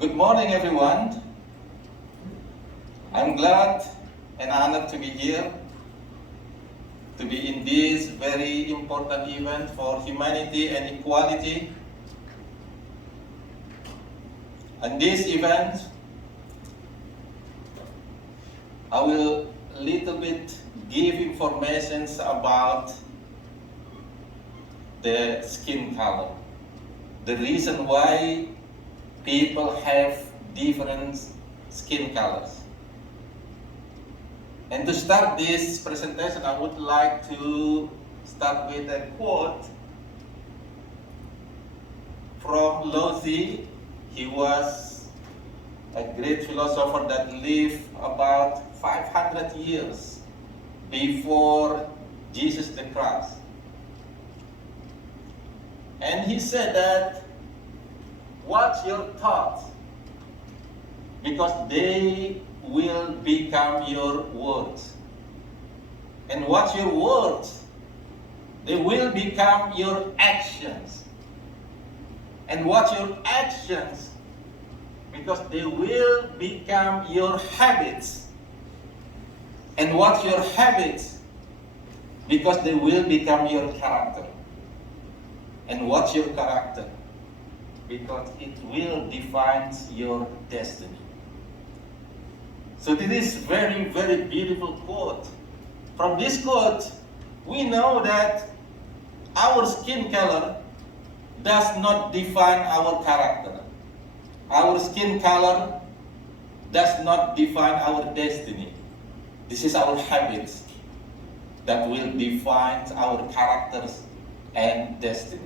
Good morning, everyone. I'm glad and honored to be here, to be in this very important event for humanity and equality. And this event, I will a little bit give information about the skin color, the reason why people have different skin colors. And to start this presentation, I would like to start with a quote from Lozi. He was a great philosopher that lived about 500 years before Jesus the Christ. And he said that, watch your thoughts, because they will become your words. And watch your words, they will become your actions. And watch your actions, because they will become your habits. And watch your habits, because they will become your character. And watch your character, because it will define your destiny. So this is very, very beautiful quote. From this quote, we know that our skin color does not define our character. Our skin color does not define our destiny. This is our habits that will define our characters and destiny.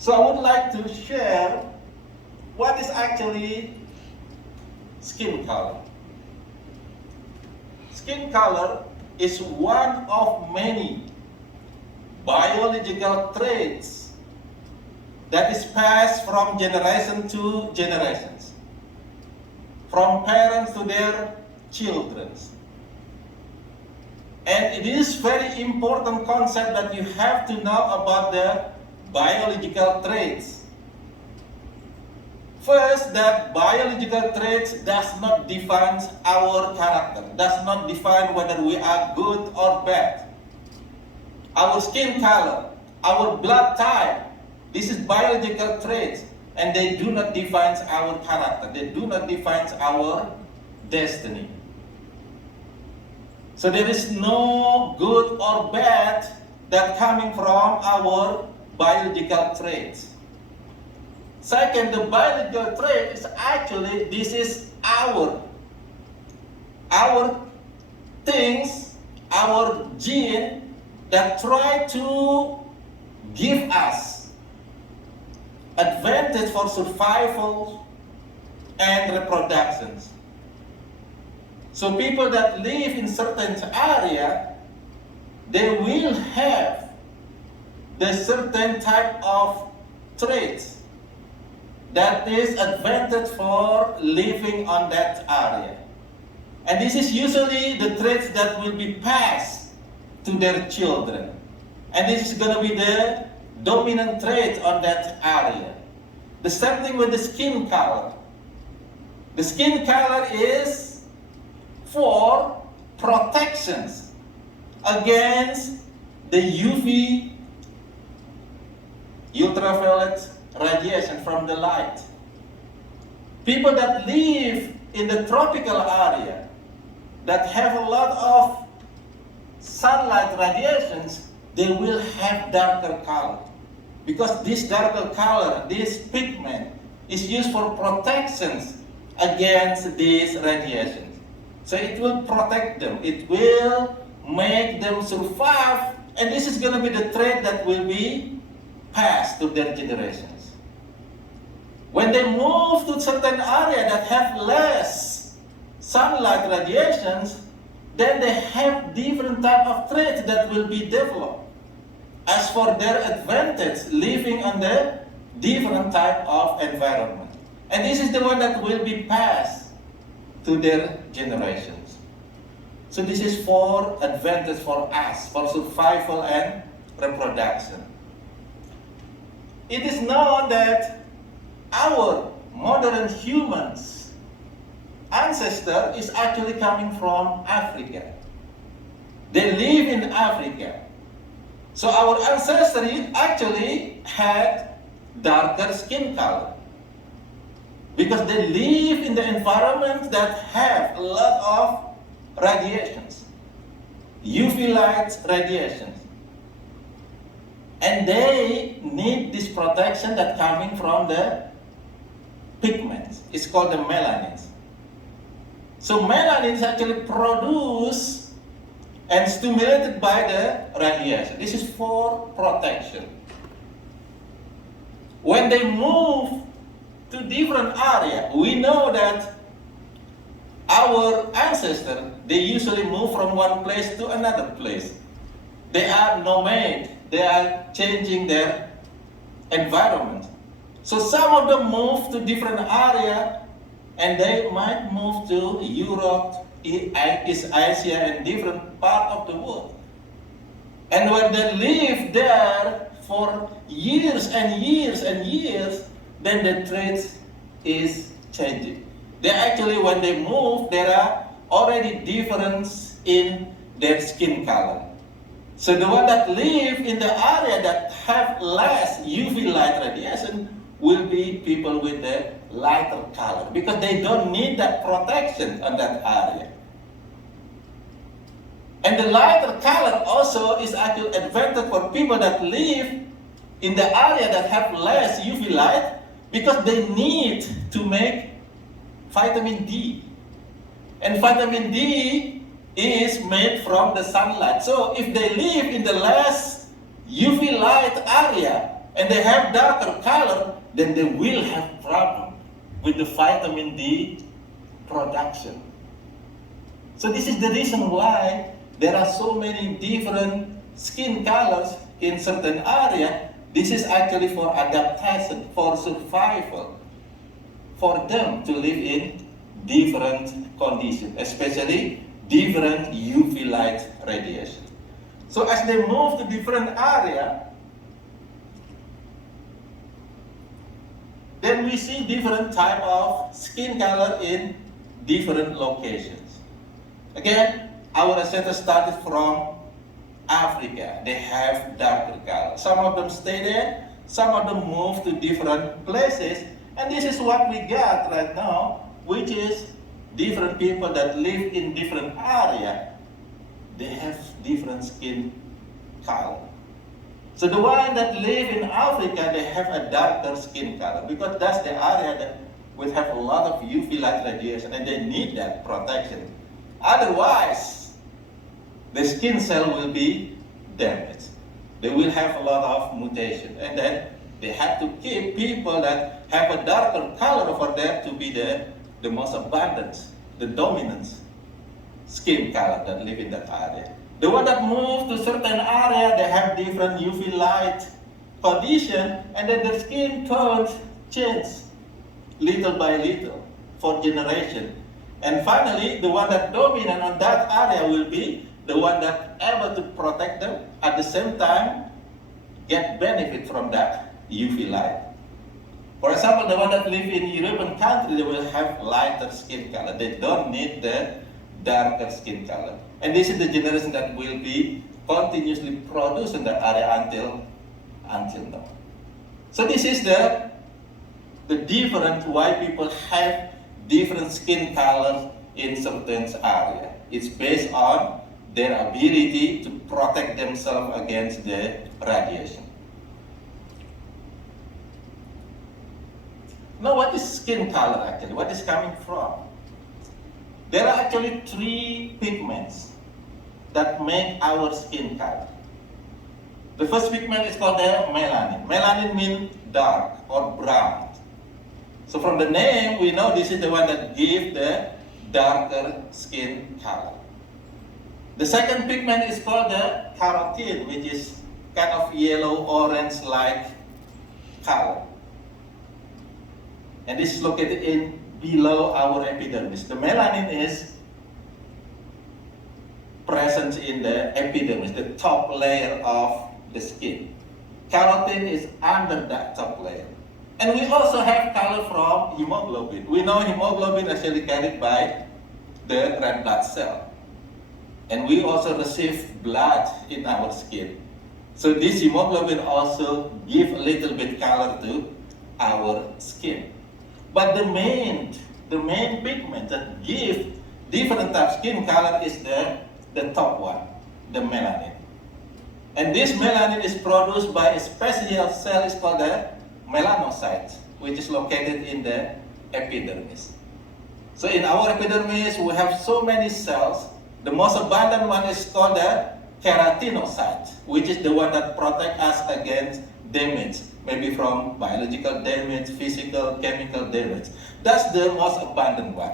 So I would like to share what is actually skin color. Skin color is one of many biological traits that is passed from generation to generations, from parents to their children. And it is very important concept that you have to know about the biological traits. First, that biological traits does not define our character, does not define whether we are good or bad. Our skin color, our blood type, this is biological traits, and they do not define our character. They do not define our destiny. So there is no good or bad that coming from our biological traits. Second, the biological trait is actually, this is our things, our gene that try to give us advantage for survival and reproduction. So people that live in certain area, they will have the certain type of traits that is advantage for living on that area. And this is usually the traits that will be passed to their children. And this is going to be the dominant trait on that area. The same thing with the skin color. The skin color is for protections against the UV, ultraviolet radiation from the light. People that live in the tropical area that have a lot of sunlight radiations, they will have darker color. Because this darker color, this pigment, is used for protections against these radiations. So it will protect them. It will make them survive. And this is going to be the trait that will be passed to their generations. When they move to certain area that have less sunlight radiations, then they have different type of traits that will be developed as for their advantage living on the different type of environment. And this is the one that will be passed to their generations. So this is for advantage for us, for survival and reproduction. It is known that our modern humans' ancestor is actually coming from Africa. They live in Africa. So our ancestors actually had darker skin color because they live in the environment that have a lot of radiations, UV light radiations. And they need this protection that's coming from the pigments. It's called the melanins. So melanins actually produced and stimulated by the radiation. This is for protection. When they move to different area, we know that our ancestors, they usually move from one place to another place. They are nomad. They are changing their environment. So some of them move to different area, and they might move to Europe, East Asia, and different part of the world. And when they live there for years and years and years, then the trait is changing. They actually, when they move, there are already difference in their skin color. So the one that live in the area that have less UV light radiation will be people with the lighter color because they don't need that protection on that area. And the lighter color also is actually advantage for people that live in the area that have less UV light because they need to make vitamin D. And vitamin D is made from the sunlight. So if they live in the less UV light area and they have darker color, then they will have problem with the vitamin D production. So this is the reason why there are so many different skin colors in certain area. This is actually for adaptation, for survival, for them to live in different conditions, especially different UV light radiation. So as they move to different area, then we see different type of skin color in different locations. Again, our ancestors started from Africa. They have darker color. Some of them stay there, some of them move to different places, and this is what we got right now, which is different people that live in different area, they have different skin color. So the one that live in Africa, they have a darker skin color because that's the area that will have a lot of UV light radiation and they need that protection. Otherwise, the skin cell will be damaged. They will have a lot of mutation, and then they have to keep people that have a darker color over there to be the most abundant, the dominant skin color that live in that area. The one that move to certain area, they have different UV light condition, and then the skin tones change little by little for generation. And finally, the one that dominant on that area will be the one that able to protect them, at the same time get benefit from that UV light. For example, the one that live in European country, they will have lighter skin color. They don't need the darker skin color. And this is the generation that will be continuously produced in that area until now. So this is the difference why people have different skin colors in certain area. It's based on their ability to protect themselves against the radiation. Now, what is skin color actually? What is coming from? There are actually three pigments that make our skin color. The first pigment is called the melanin. Melanin means dark or brown. So from the name, we know this is the one that gives the darker skin color. The second pigment is called the carotene, which is kind of yellow-orange-like color. And this is located in below our epidermis. The melanin is present in the epidermis, the top layer of the skin. Carotene is under that top layer. And we also have color from hemoglobin. We know hemoglobin is actually carried by the red blood cell. And we also receive blood in our skin. So this hemoglobin also gives a little bit color to our skin. But the main pigment that gives different type of skin color is the top one, the melanin. And this melanin is produced by a special cell is called the melanocyte, which is located in the epidermis. So in our epidermis, we have so many cells. The most abundant one is called the keratinocyte, which is the one that protects us against damage, maybe from biological damage, physical, chemical damage. That's the most abundant one.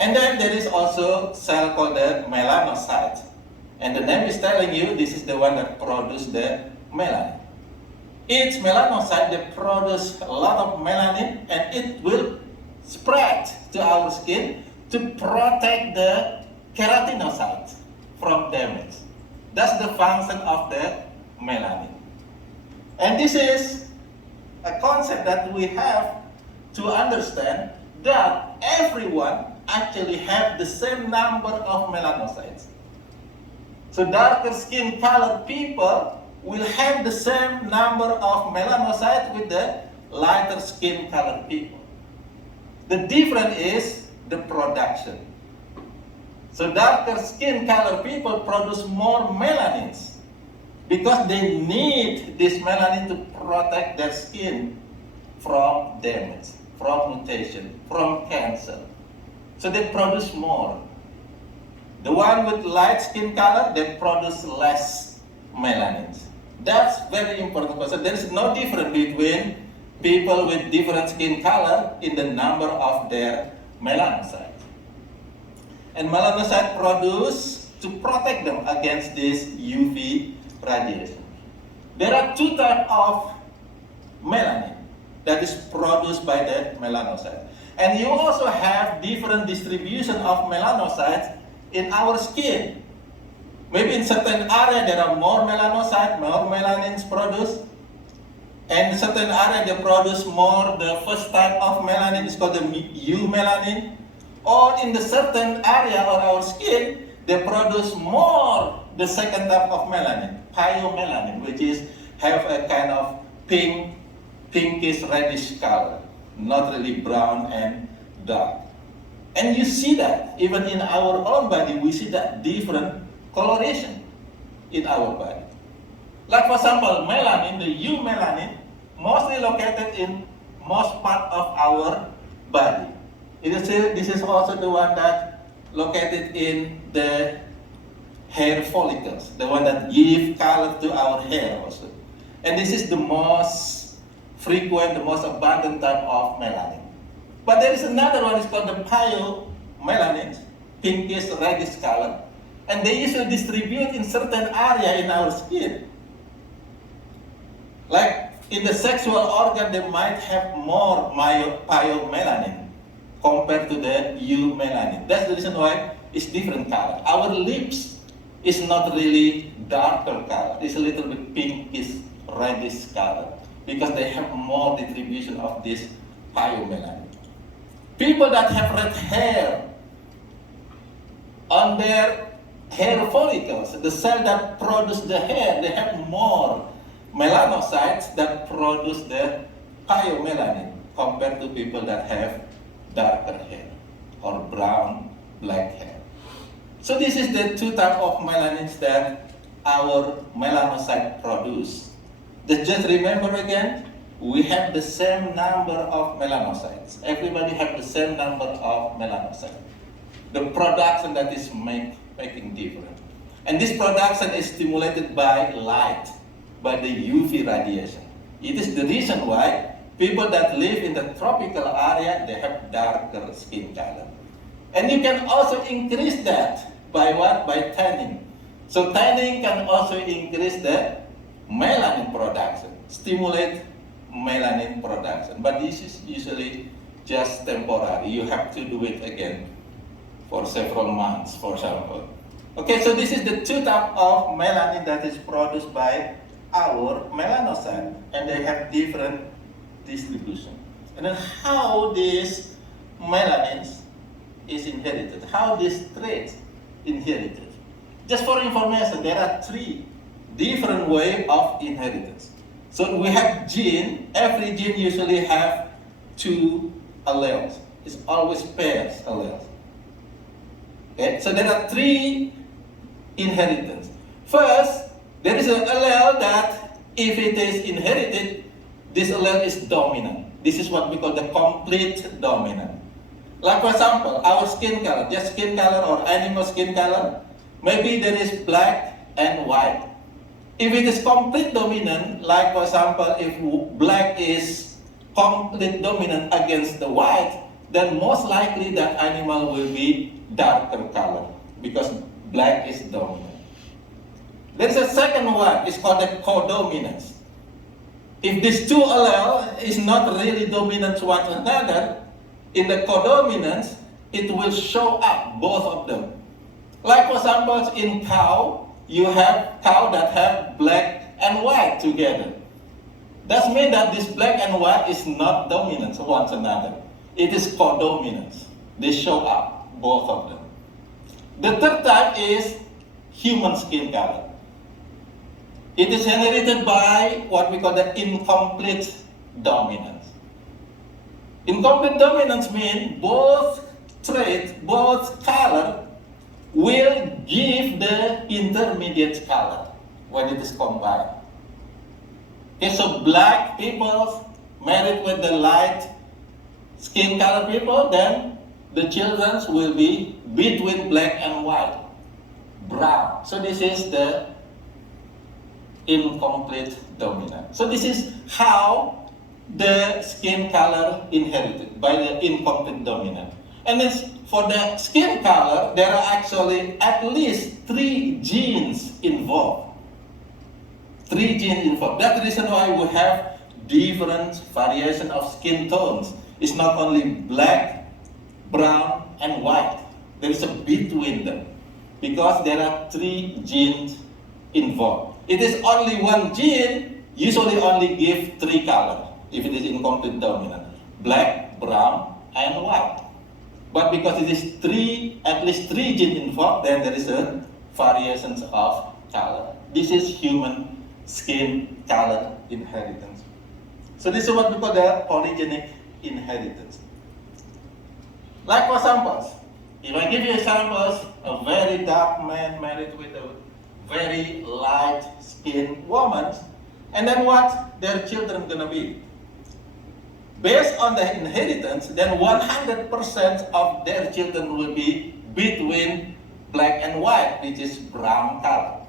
And then there is also a cell called the melanocyte. And the name is telling you this is the one that produces the melanin. Each melanocyte they produce a lot of melanin, and it will spread to our skin to protect the keratinocyte from damage. That's the function of the melanin. And this is a concept that we have to understand that everyone actually have the same number of melanocytes. So darker skin colored people will have the same number of melanocytes with the lighter skin colored people. The difference is the production. So darker skin colored people produce more melanins because they need this melanin to protect their skin from damage, from mutation, from cancer. So they produce more. The one with light skin color, they produce less melanins. That's very important because there is no difference between people with different skin color in the number of their melanocytes. And melanocytes produce to protect them against this UV radiation. There are two types of melanin that is produced by the melanocyte. And you also have different distribution of melanocytes in our skin. Maybe in certain area there are more melanocytes, more melanins produced. And in certain area they produce more, the first type of melanin is called the eumelanin. Or in the certain area of our skin, they produce more the second type of melanin, pyomelanin, which is have a kind of pinkish reddish color, not really brown and dark. And you see that even in our own body, we see that different coloration in our body. Like for example, melanin, the eumelanin, mostly located in most part of our body. This is also the one that located in the hair follicles, the one that give color to our hair also. And this is the most frequent, the most abundant type of melanin. But there is another one, it's called the pyomelanin, pinkish reddish color. And they usually distribute in certain area in our skin. Like in the sexual organ, they might have more pyomelanin compared to the eumelanin. That's the reason why it's different color. Our lips is not really darker color. It's a little bit pinkish reddish color because they have more distribution of this pyomelanin. People that have red hair on their hair follicles, the cell that produce the hair, they have more melanocytes that produce the pyomelanin compared to people that have darker hair or brown, black hair. So this is the two types of melanins that our melanocyte produce. Just remember again, we have the same number of melanocytes. Everybody have the same number of melanocytes. The production that is making different. And this production is stimulated by light, by the UV radiation. It is the reason why people that live in the tropical area, they have darker skin color. And you can also increase that by what? By tanning. So tanning can also increase the melanin production, stimulate melanin production. But this is usually just temporary. You have to do it again for several months, for example. Okay, so this is the two types of melanin that is produced by our melanocyte, and they have different distribution. And then how this melanin is inherited, how this trait inherited. Just for information, there are 3 different ways of inheritance. So we have gene, every gene usually have 2 alleles. It's always pairs alleles. Okay, so there are 3 inheritance. First, there is an allele that if it is inherited, this allele is dominant. This is what we call the complete dominant. Like for example, our skin color, just skin color or animal skin color, maybe there is black and white. If it is complete dominant, like for example, if black is complete dominant against the white, then most likely that animal will be darker color because black is dominant. There is a second one, it's called the codominance. If these 2 alleles is not really dominant to one another, in the codominance, it will show up, both of them. Like for example, in cow, you have cow that have black and white together. That means that this black and white is not dominant to one another. It is codominance. They show up, both of them. The third type is human skin color. It is inherited by what we call the incomplete dominance. Incomplete dominance means both trait, both color will give the intermediate color when it is combined. Okay, so black people married with the light skin color people, then the children will be between black and white, brown. So this is the incomplete dominant. So this is how the skin color inherited by the incomplete dominant. And then for the skin color, there are actually at least 3 genes involved. 3 genes involved. That's the reason why we have different variation of skin tones. It's not only black, brown, and white. There is a between them because there are 3 genes involved. It is only one gene, usually only give 3 colors if it is incomplete dominant: black, brown, and white. But because it is at least 3 genes involved, then there is a variations of color. This is human skin color inheritance. So this is what we call the polygenic inheritance. Like for examples, if I give you examples, a very dark man married with a very light skinned woman, and then what their children gonna be? Based on the inheritance, then 100% of their children will be between black and white, which is brown color.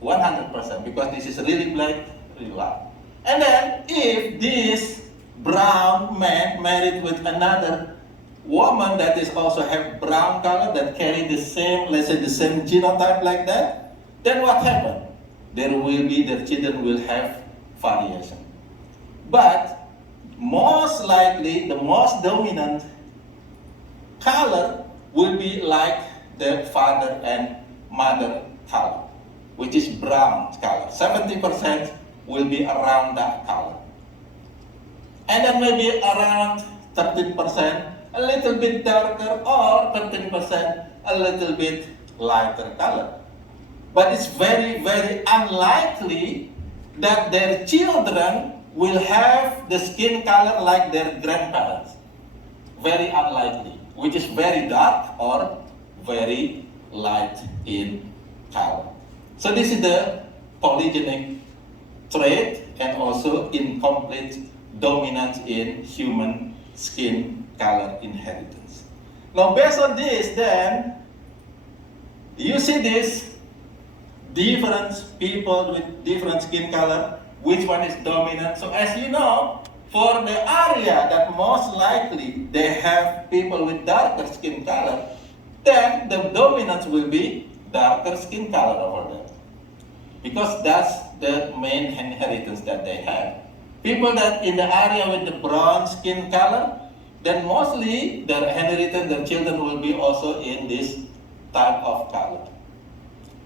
100%, because this is really black, really white. And then if this brown man married with another woman that is also have brown color, that carry the same, let's say the same genotype like that, then what happened? Their children will have variation. But most likely, the most dominant color will be like the father and mother color, which is brown color. 70% will be around that color. And then maybe around 13%, a little bit darker, or 13%, a little bit lighter color. But it's very, very unlikely that their children will have the skin color like their grandparents. Very unlikely, which is very dark or very light in color. So this is the polygenic trait and also incomplete dominance in human skin color inheritance. Now based on this, then you see this different people with different skin color, which one is dominant. So as you know, for the area that most likely they have people with darker skin color, then the dominance will be darker skin color over there. Because that's the main inheritance that they have. People that in the area with the brown skin color, then mostly their inheritance, their children will be also in this type of color.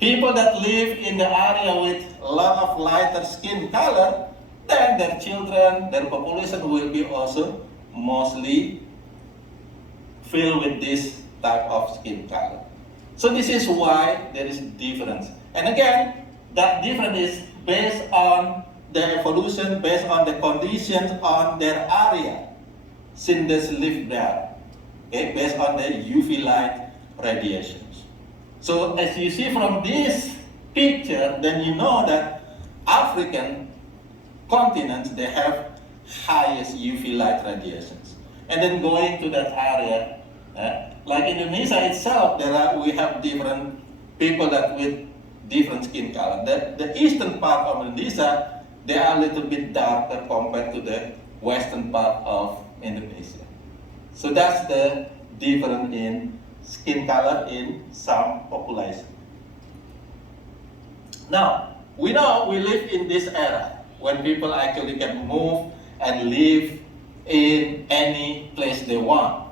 People that live in the area with a lot of lighter skin color, then their children, their population will be also mostly filled with this type of skin color. So this is why there is difference. And again, that difference is based on the evolution, based on the conditions on their area since they live there, okay, based on the UV light radiations. So as you see from this picture, then you know that African continents, they have highest UV light radiations. And then going to that area, like Indonesia itself, we have different people that with different skin color. The eastern part of Indonesia, they are a little bit darker compared to the western part of Indonesia. So that's the difference in skin color in some population. Now, we know we live in this era when people actually can move and live in any place they want.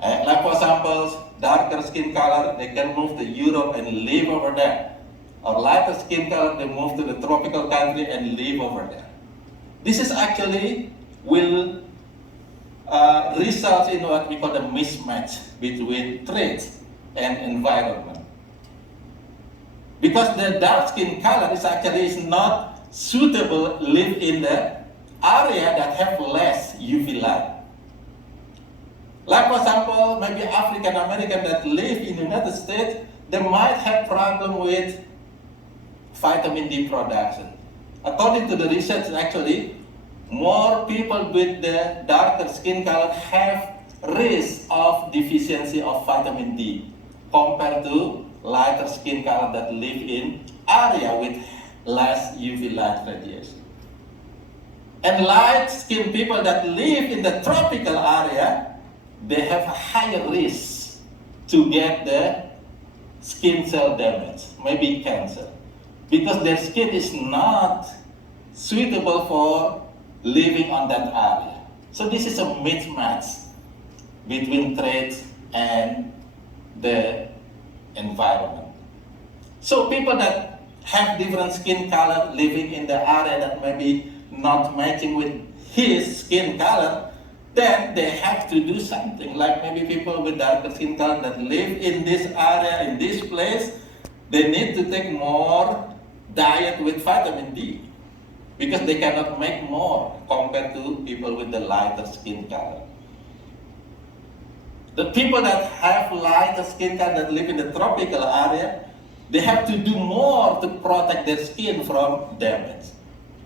Like for example, darker skin color, they can move to Europe and live over there. Or lighter skin color, they move to the tropical country and live over there. This is actually will result in what we call the mismatch between traits and environment. Because the dark skin color is not suitable live in the area that have less UV light. Like for example, maybe African American that live in the United States, they might have problem with vitamin D production. According to the research, actually, more people with the darker skin color have risk of deficiency of vitamin D compared to lighter skin color that live in area with less UV light radiation. And light skin people that live in the tropical area, they have a higher risk to get the skin cell damage, maybe cancer, because their skin is not suitable for living on that area. So this is a mismatch between traits and the environment. So people that have different skin color living in the area that maybe not matching with his skin color, then they have to do something. Like maybe people with darker skin color that live in this area, in this place, they need to take more diet with vitamin D because they cannot make more compared to people with the lighter skin color. The people that have lighter skin color that live in the tropical area, they have to do more to protect their skin from damage.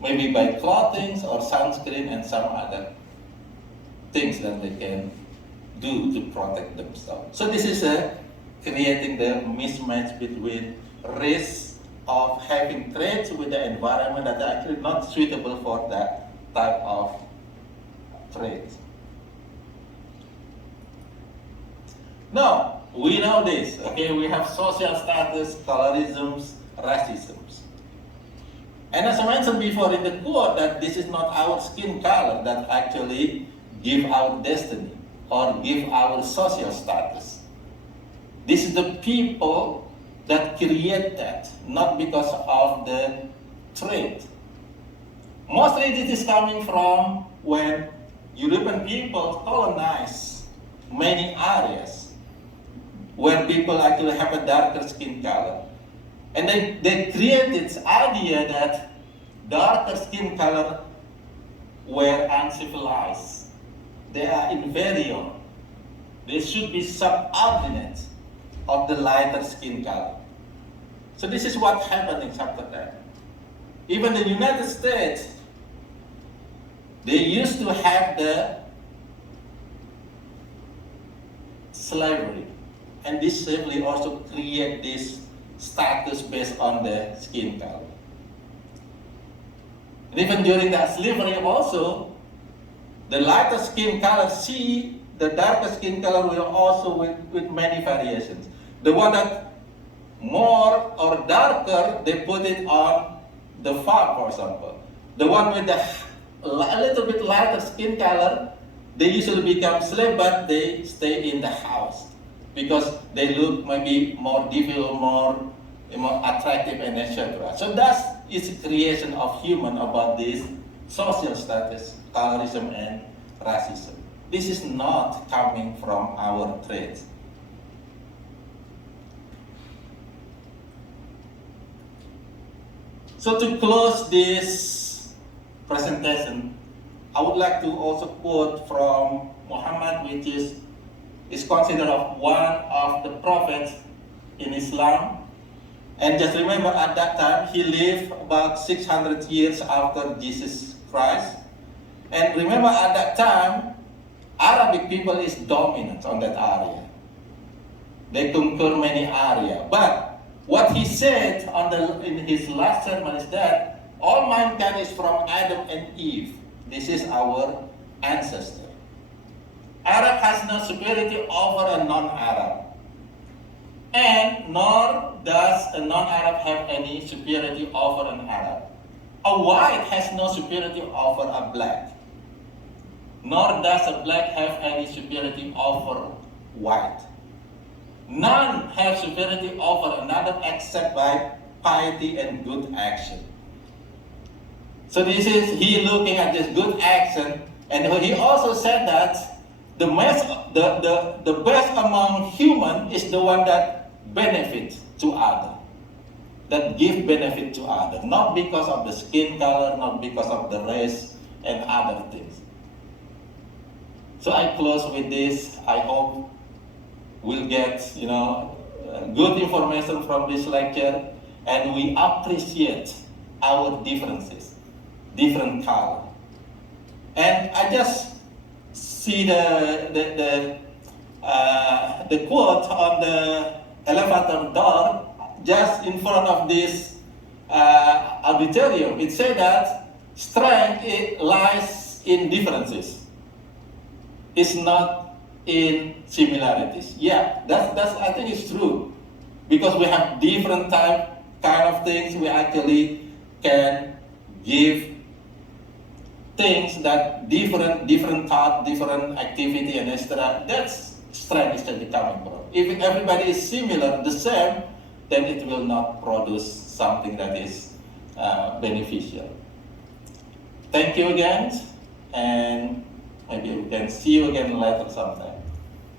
Maybe by clothing or sunscreen and some other things that they can do to protect themselves. So this is creating the mismatch between risk of having traits with the environment that are actually not suitable for that type of trait. Now, we know this, okay? We have social status, colorisms, racisms. And as I mentioned before in the quote, that this is not our skin color that actually give our destiny or give our social status. This is the people that create that, not because of the trait. Mostly this is coming from when European people colonize many areas where people actually have a darker skin color. And they create this idea that darker skin color were uncivilized. They are inferior. They should be subordinate of the lighter skin color. So this is what's happening after that. Even the United States, they used to have the slavery. And this slavery also create this status based on the skin color. And even during that slavery also, the lighter skin color see the darker skin color will also with many variations. The one that more or darker, they put it on the farm, for example. The one with the a little bit lighter skin color, they usually become slave, but they stay in the house because they look maybe more difficult, more attractive, and etc. So that is creation of human about this social status, colorism, and racism. This is not coming from our traits. So to close this presentation, I would like to also quote from Muhammad, which is considered one of the prophets in Islam. And just remember, at that time, he lived about 600 years after Jesus Christ. And remember, at that time, Arabic people is dominant on that area. They conquer many areas. But what he said in his last sermon is that all mankind is from Adam and Eve. This is our ancestor. Arab has no superiority over a non-Arab. And nor does a non-Arab have any superiority over an Arab. A white has no superiority over a black. Nor does a black have any superiority over white. None have superiority over another except by piety and good action. So this is he looking at this good action, and he also said that the best among human is the one that benefits to others, that give benefit to others, not because of the skin color, not because of the race and other things. So I close with this. I hope we'll get good information from this lecture, and we appreciate our differences, different color. And I just see the quote on the elevator door just in front of this auditorium. It said that strength lies in differences. It's not in similarities. Yeah, that's I think it's true, because we have different kind of things. We actually can give things that different thought, different activity, and etc. That's strength is coming from. If everybody is similar, the same, then it will not produce something that is beneficial. Thank you again, and maybe we can see you again later sometime.